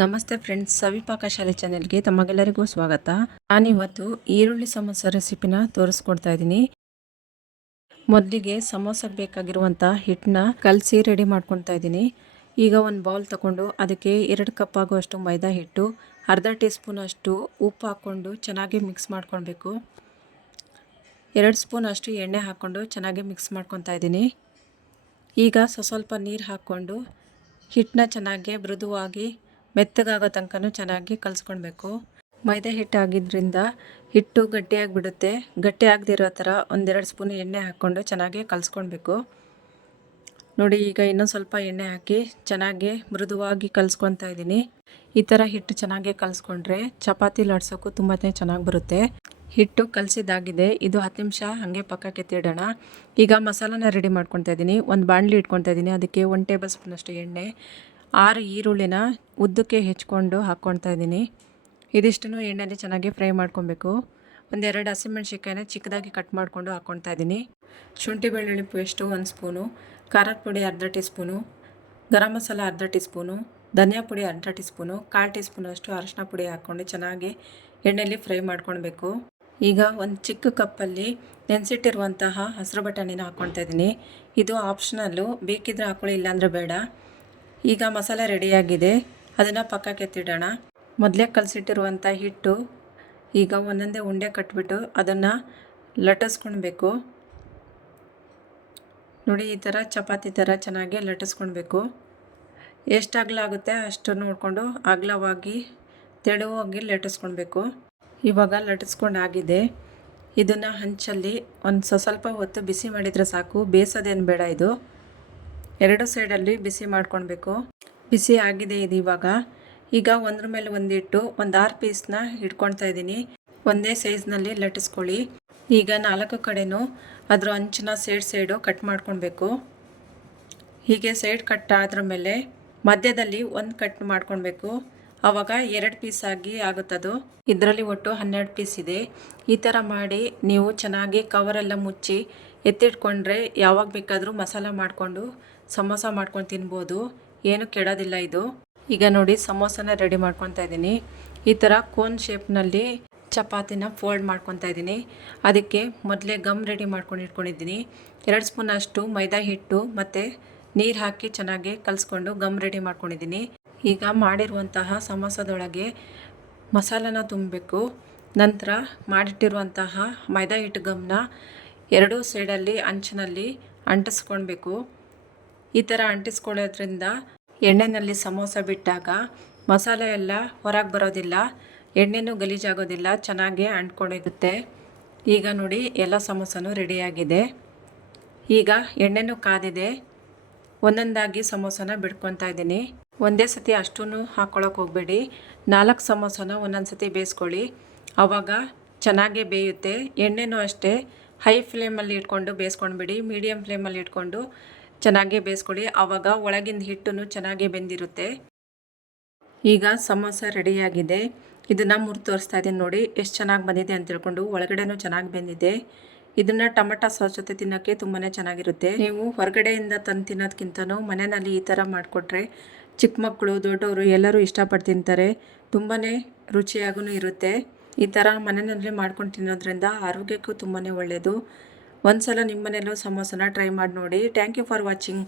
ನಮಸ್ತೆ ಫ್ರೆಂಡ್ಸ್ ಸವಿಪಾಕ ಶಾಲೆ ಚಾನೆಲ್ಗೆ ತಮಗೆಲ್ಲರಿಗೂ ಸ್ವಾಗತ. ನಾನಿವತ್ತು ಈರುಳ್ಳಿ ಸಮೋಸ ರೆಸಿಪಿನ ತೋರಿಸ್ಕೊಡ್ತಾ ಇದ್ದೀನಿ. ಮೊದಲಿಗೆ ಸಮೋಸಕ್ಕೆ ಬೇಕಾಗಿರುವಂಥ ಹಿಟ್ಟನ್ನ ಕಲಸಿ ರೆಡಿ ಮಾಡ್ಕೊತಾ ಇದ್ದೀನಿ. ಈಗ ಒಂದು ಬೌಲ್ ತಗೊಂಡು ಅದಕ್ಕೆ ಎರಡು ಕಪ್ ಆಗುವಷ್ಟು ಮೈದಾ ಹಿಟ್ಟು, ಅರ್ಧ ಟೀ ಅಷ್ಟು ಉಪ್ಪು ಹಾಕ್ಕೊಂಡು ಚೆನ್ನಾಗಿ ಮಿಕ್ಸ್ ಮಾಡ್ಕೊಳ್ಬೇಕು. ಎರಡು ಸ್ಪೂನ್ ಅಷ್ಟು ಎಣ್ಣೆ ಹಾಕ್ಕೊಂಡು ಚೆನ್ನಾಗಿ ಮಿಕ್ಸ್ ಮಾಡ್ಕೊತಾ ಇದ್ದೀನಿ. ಈಗ ಸ್ವಸ್ವಲ್ಪ ನೀರು ಹಾಕ್ಕೊಂಡು ಹಿಟ್ಟನ್ನ ಚೆನ್ನಾಗಿ ಮೃದುವಾಗಿ ಮೆತ್ತಗಾಗೋ ತನಕ ಚೆನ್ನಾಗಿ ಕಲಿಸ್ಕೊಳ್ಬೇಕು. ಮೈದಾ ಹಿಟ್ಟು ಆಗಿದ್ದರಿಂದ ಹಿಟ್ಟು ಗಟ್ಟಿಯಾಗಿ ಬಿಡುತ್ತೆ ಗಟ್ಟಿ ಆಗದಿರೋ ಥರ ಒಂದೆರಡು ಸ್ಪೂನ್ ಎಣ್ಣೆ ಹಾಕ್ಕೊಂಡು ಚೆನ್ನಾಗಿ ಕಲಿಸ್ಕೊಳ್ಬೇಕು. ನೋಡಿ, ಈಗ ಇನ್ನೊಂದು ಸ್ವಲ್ಪ ಎಣ್ಣೆ ಹಾಕಿ ಚೆನ್ನಾಗಿ ಮೃದುವಾಗಿ ಕಲಿಸ್ಕೊತಾ ಇದ್ದೀನಿ. ಈ ಥರ ಹಿಟ್ಟು ಚೆನ್ನಾಗಿ ಕಲಿಸ್ಕೊಂಡ್ರೆ ಚಪಾತಿ ಲಡ್ಸೋಕ್ಕೂ ತುಂಬಾ ಚೆನ್ನಾಗಿ ಬರುತ್ತೆ. ಹಿಟ್ಟು ಕಲಸಿದಾಗಿದೆ ಇದು ಹತ್ತು ನಿಮಿಷ ಹಾಗೆ ಪಕ್ಕಕ್ಕೆ ತಿಡೋಣ ಈಗ ಮಸಾಲಾನ ರೆಡಿ ಮಾಡ್ಕೊತಾ ಇದ್ದೀನಿ. ಒಂದು ಬಾಣಲಿ ಇಟ್ಕೊತಾ ಇದ್ದೀನಿ. ಅದಕ್ಕೆ ಒನ್ ಟೇಬಲ್ ಸ್ಪೂನಷ್ಟು ಎಣ್ಣೆ ಆರು ಈರುಳ್ಳಿನ ಉದ್ದಕ್ಕೆ ಹೆಚ್ಕೊಂಡು ಹಾಕ್ಕೊಳ್ತಾ ಇದ್ದೀನಿ. ಇದಿಷ್ಟನ್ನು ಎಣ್ಣೆಯಲ್ಲಿ ಚೆನ್ನಾಗಿ ಫ್ರೈ ಮಾಡ್ಕೊಬೇಕು. ಒಂದೆರಡು ಹಸಿಮೆಣ್ಸಿಕಾಯಿನ ಚಿಕ್ಕದಾಗಿ ಕಟ್ ಮಾಡಿಕೊಂಡು ಹಾಕ್ಕೊಳ್ತಾ ಇದ್ದೀನಿ. ಶುಂಠಿ ಬೆಳ್ಳುಳ್ಳಿ ಪೇಸ್ಟು ಒಂದು ಸ್ಪೂನು, ಖಾರದ ಪುಡಿ ಅರ್ಧ ಟೀ ಸ್ಪೂನು ಗರಂ ಮಸಾಲ ಅರ್ಧ ಟೀ ಸ್ಪೂನು ಧನಿಯಾ ಪುಡಿ ಅರ್ಧ ಟೀ ಸ್ಪೂನು ಕಾಲು ಟೀ ಸ್ಪೂನಷ್ಟು ಅರಶಿನ ಪುಡಿ ಹಾಕ್ಕೊಂಡು ಚೆನ್ನಾಗಿ ಎಣ್ಣೆಯಲ್ಲಿ ಫ್ರೈ ಮಾಡ್ಕೊಳ್ಬೇಕು. ಈಗ ಒಂದು ಚಿಕ್ಕ ಕಪ್ಪಲ್ಲಿ ನೆನೆಸಿಟ್ಟಿರುವಂತಹ ಹಸಿರು ಬಟಾಣಿನ ಹಾಕ್ಕೊಳ್ತಾ ಇದ್ದೀನಿ. ಇದು ಆಪ್ಷನಲ್ಲು, ಬೇಕಿದ್ರೆ ಹಾಕ್ಕೊಳ್ಳಿ, ಇಲ್ಲಾಂದರೆ ಬೇಡ. ಈಗ ಮಸಾಲೆ ರೆಡಿಯಾಗಿದೆ. ಅದನ್ನು ಪಕ್ಕಕ್ಕೆ ಎತ್ತಿಡೋಣ. ಮೊದಲೇ ಕಲಸಿಟ್ಟಿರುವಂಥ ಹಿಟ್ಟು ಈಗ ಒಂದೊಂದೇ ಉಂಡೆ ಕಟ್ಬಿಟ್ಟು ಅದನ್ನು ಲಟ್ಟಿಸ್ಕೊಳ್ಬೇಕು ನೋಡಿ, ಈ ಥರ ಚಪಾತಿ ಥರ ಚೆನ್ನಾಗಿ ಲಟ್ಟಿಸ್ಕೊಳ್ಬೇಕು ಎಷ್ಟು ಅಗಲ ಆಗುತ್ತೆ ಅಷ್ಟು ನೋಡಿಕೊಂಡು ಅಗಲವಾಗಿ ತೆಳುವಾಗಿ ಲಟ್ಟಿಸ್ಕೊಳ್ಬೇಕು ಇವಾಗ ಲಟ್ಟಿಸ್ಕೊಂಡು ಆಗಿದೆ. ಇದನ್ನು ಹಂಚಲ್ಲಿ ಒಂದು ಸ್ವಲ್ಪ ಹೊತ್ತು ಬಿಸಿ ಮಾಡಿದರೆ ಸಾಕು. ಬೇಯಿಸೋದೇನು ಬೇಡ ಇದು. ಎರಡು ಸೈಡಲ್ಲಿ ಬಿಸಿ ಮಾಡ್ಕೊಳ್ಬೇಕು. ಬಿಸಿ ಆಗಿದೆ ಇದು ಇವಾಗ. ಈಗ ಒಂದ್ರ ಮೇಲೆ ಒಂದಿಟ್ಟು ಒಂದು ಆರು ಪೀಸ್ನ ಇಟ್ಕೊಳ್ತಾ ಇದ್ದೀನಿ. ಒಂದೇ ಸೈಜ್ನಲ್ಲಿ ಲಟ್ಟಿಸ್ಕೊಳ್ಳಿ. ಈಗ ನಾಲ್ಕು ಕಡೆನೂ ಅದರ ಅಂಚಿನ ಸೈಡ್ ಸೈಡು ಕಟ್ ಮಾಡ್ಕೊಳ್ಬೇಕು. ಹೀಗೆ ಸೈಡ್ ಕಟ್ ಆದ್ರ ಮೇಲೆ ಮಧ್ಯದಲ್ಲಿ ಒಂದು ಕಟ್ ಮಾಡ್ಕೊಳ್ಬೇಕು. ಆವಾಗ ಎರಡು ಪೀಸ್ ಆಗಿ ಆಗುತ್ತದು ಇದರಲ್ಲಿ ಒಟ್ಟು ಹನ್ನೆರಡು ಪೀಸ್ ಇದೆ. ಈ ಥರ ಮಾಡಿ ನೀವು ಚೆನ್ನಾಗಿ ಕವರೆಲ್ಲ ಮುಚ್ಚಿ ಎತ್ತಿಟ್ಕೊಂಡ್ರೆ ಯಾವಾಗ ಬೇಕಾದರೂ ಮಸಾಲ ಮಾಡಿಕೊಂಡು ಸಮೋಸ ಮಾಡ್ಕೊಂಡು ತಿನ್ಬೋದು. ಏನು ಕೆಡೋದಿಲ್ಲ ಇದು. ಈಗ ನೋಡಿ ಸಮೋಸನ ರೆಡಿ ಮಾಡ್ಕೊತಾ ಇದ್ದೀನಿ. ಈ ಥರ ಕೋನ್ ಶೇಪ್ನಲ್ಲಿ ಚಪಾತಿನ ಫೋಲ್ಡ್ ಮಾಡ್ಕೊತಾ ಇದ್ದೀನಿ. ಅದಕ್ಕೆ ಮೊದಲೇ ಗಮ್ ರೆಡಿ ಮಾಡ್ಕೊಂಡು ಇಟ್ಕೊಂಡಿದ್ದೀನಿ. ಎರಡು ಸ್ಪೂನ್ ಅಷ್ಟು ಮೈದಾ ಹಿಟ್ಟು ಮತ್ತು ನೀರು ಹಾಕಿ ಚೆನ್ನಾಗಿ ಕಲಿಸ್ಕೊಂಡು ಗಮ್ ರೆಡಿ ಮಾಡ್ಕೊಂಡಿದ್ದೀನಿ. ಈಗ ಮಾಡಿರುವಂತಹ ಸಮೋಸದೊಳಗೆ ಮಸಾಲನ ತುಂಬಬೇಕು. ನಂತರ ಮಾಡಿಟ್ಟಿರುವಂತಹ ಮೈದಾ ಹಿಟ್ಟು ಗಮ್ನ ಎರಡೂ ಸೈಡಲ್ಲಿ ಅಂಚಿನಲ್ಲಿ ಅಂಟಿಸ್ಕೊಳ್ಬೇಕು. ಈ ಥರ ಅಂಟಿಸ್ಕೊಳ್ಳೋದ್ರಿಂದ ಎಣ್ಣೆಯಲ್ಲಿ ಸಮೋಸ ಬಿಟ್ಟಾಗ ಮಸಾಲೆ ಎಲ್ಲ ಹೊರಗೆ ಬರೋದಿಲ್ಲ, ಎಣ್ಣೆನೂ ಗಲೀಜಾಗೋದಿಲ್ಲ, ಚೆನ್ನಾಗಿ ಅಂಟ್ಕೊಂಡಿರುತ್ತೆ. ಈಗ ನೋಡಿ, ಎಲ್ಲ ಸಮೋಸನೂ ರೆಡಿಯಾಗಿದೆ. ಈಗ ಎಣ್ಣೆನೂ ಕಾದಿದೆ. ಒಂದೊಂದಾಗಿ ಸಮೋಸನ ಬಿಡ್ಕೊತಾ ಇದ್ದೀನಿ. ಒಂದೇ ಸತಿ ಅಷ್ಟೂ ಹಾಕ್ಕೊಳಕ್ಕೆ ಹೋಗಬೇಡಿ. ನಾಲ್ಕು ಸಮೋಸನ ಒಂದೊಂದು ಸತಿ ಬೇಯಿಸ್ಕೊಳ್ಳಿ. ಆವಾಗ ಚೆನ್ನಾಗೇ ಬೇಯುತ್ತೆ. ಎಣ್ಣೆನೂ ಅಷ್ಟೇ. ಹೈ ಫ್ಲೇಮಲ್ಲಿ ಇಟ್ಕೊಂಡು ಬೇಯಿಸ್ಕೊಂಡ್ಬಿಡಿ ಮೀಡಿಯಮ್ ಫ್ಲೇಮಲ್ಲಿ ಇಟ್ಕೊಂಡು ಚೆನ್ನಾಗಿ ಬೇಯಿಸ್ಕೊಳ್ಳಿ. ಆವಾಗ ಒಳಗಿನ ಹಿಟ್ಟು ಚೆನ್ನಾಗಿ ಬೆಂದಿರುತ್ತೆ. ಈಗ ಸಮೋಸ ರೆಡಿಯಾಗಿದೆ. ಇದನ್ನು ಮುರಿದು ತೋರಿಸ್ತಾ ಇದ್ದೀನಿ ನೋಡಿ. ಎಷ್ಟು ಚೆನ್ನಾಗಿ ಬಂದಿದೆ ಅಂತ ತಿಳ್ಕೊಂಡು ಒಳಗಡೆನೂ ಚೆನ್ನಾಗಿ ಬೆಂದಿದೆ. ಇದನ್ನು ಟೊಮೆಟೊ ಸಾಸ್ ಜೊತೆ ತಿನ್ನೋಕ್ಕೆ ತುಂಬಾ ಚೆನ್ನಾಗಿರುತ್ತೆ. ನೀವು ಹೊರಗಡೆಯಿಂದ ತಂದು ತಿನ್ನೋದಕ್ಕಿಂತನೂ ಮನೆಯಲ್ಲಿ ಈ ಥರ ಮಾಡಿಕೊಟ್ರೆ ಚಿಕ್ಕ ಮಕ್ಕಳು, ದೊಡ್ಡವರು ಎಲ್ಲರೂ ಇಷ್ಟಪಟ್ಟು ತಿಂತಾರೆ. ತುಂಬಾ ರುಚಿಯಾಗೂ ಇರುತ್ತೆ. ಈ ಥರ ಮನೆಯಲ್ಲೇ ಮಾಡ್ಕೊಂಡು ತಿನ್ನೋದ್ರಿಂದ ಆರೋಗ್ಯಕ್ಕೂ ತುಂಬಾ ಒಳ್ಳೆಯದು ಒಂದು ಸಲ ನಿಮ್ಮ ಮನೆಯಲ್ಲೂ ಸಮೋಸನ ಟ್ರೈ ಮಾಡಿ ನೋಡಿ. Thank you for watching